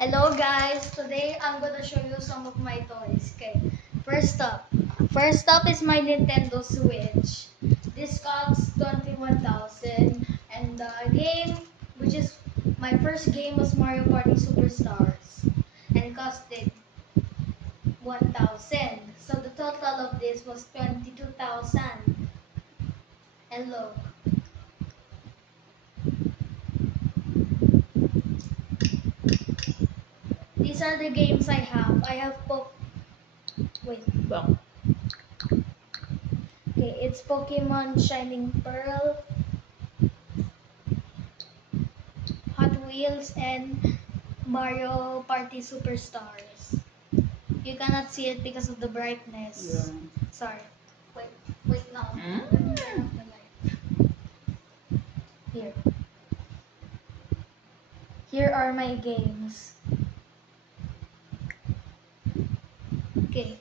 Hello guys, today I'm gonna show you some of my toys. Okay, first up is my Nintendo Switch. This costs 21,000, and the game, which is my first game, was Mario Party Superstars, and it costed 1,000. So the total of this was 22,000. And look, these are the games I have. I have wait. Okay, it's Pokemon Shining Pearl, Hot Wheels, and Mario Party Superstars. You cannot see it because of the brightness. Yeah. Sorry. Wait now. Let me turn off the light. Here. Here are my games. Okay.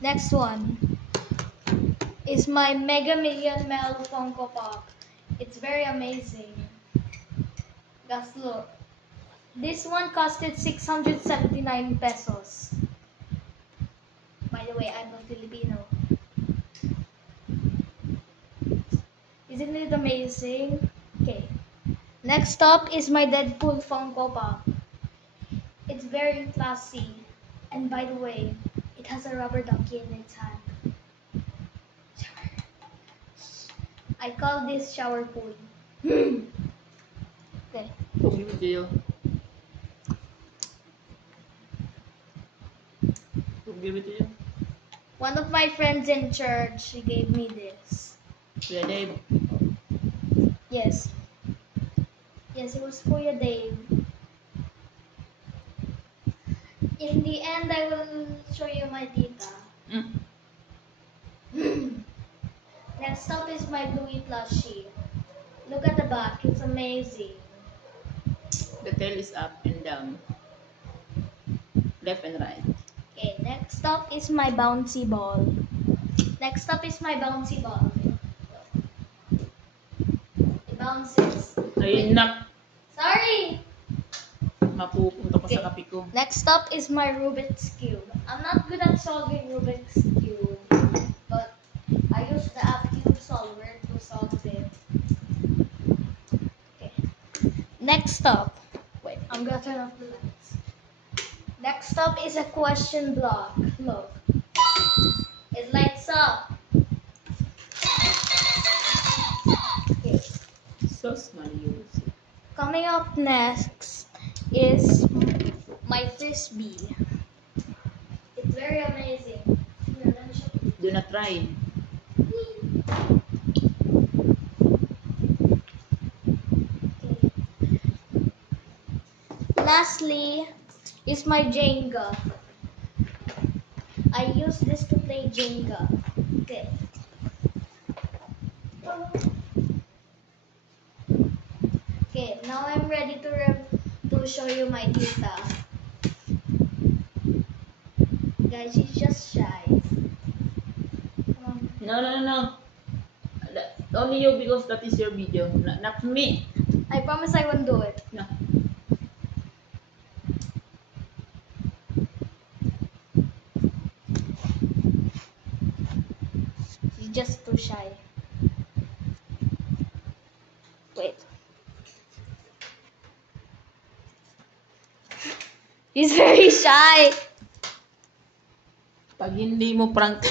Next one is my Mega Million Mel Funko Pop. It's very amazing. Guys, look. This one costed 679 pesos. By the way, I'm a Filipino. Isn't it amazing? Okay. Next up is my Deadpool Funko Pop. It's very classy. And by the way, it has a rubber ducky in its hand. I call this shower pool. Okay. Give it to you. One of my friends in church, he gave me this. Yeah, Dave. Yes. Yes, it was Kuya Dave. In the end, I will show you my tita. Next up is my Louis plushie. Look at the back, it's amazing. The tail is up and down. Left and right. Okay, next up is my bouncy ball. It bounces. Ayun nak. Sorry! Mapupunta pa sa kape ko. Next up is my Rubik's Cube. I'm not good at solving Rubik's Cube, but I use the app Cube Solver to solve it. Okay. Next up, wait, I'm gonna turn off the lights. Next up is a question block. Look, it lights up. Okay. So small you. Coming up next is my Frisbee. It's very amazing. Here, let me show you. Do not try. Lastly is my Jenga. I use this to play Jenga. Okay. Okay, now I'm ready to show you my tita. Guys, she's just shy. No. Only you because that is your video. Not me. I promise I won't do it. No. She's just too shy. Wait. She's very shy. Pag hindi mo prank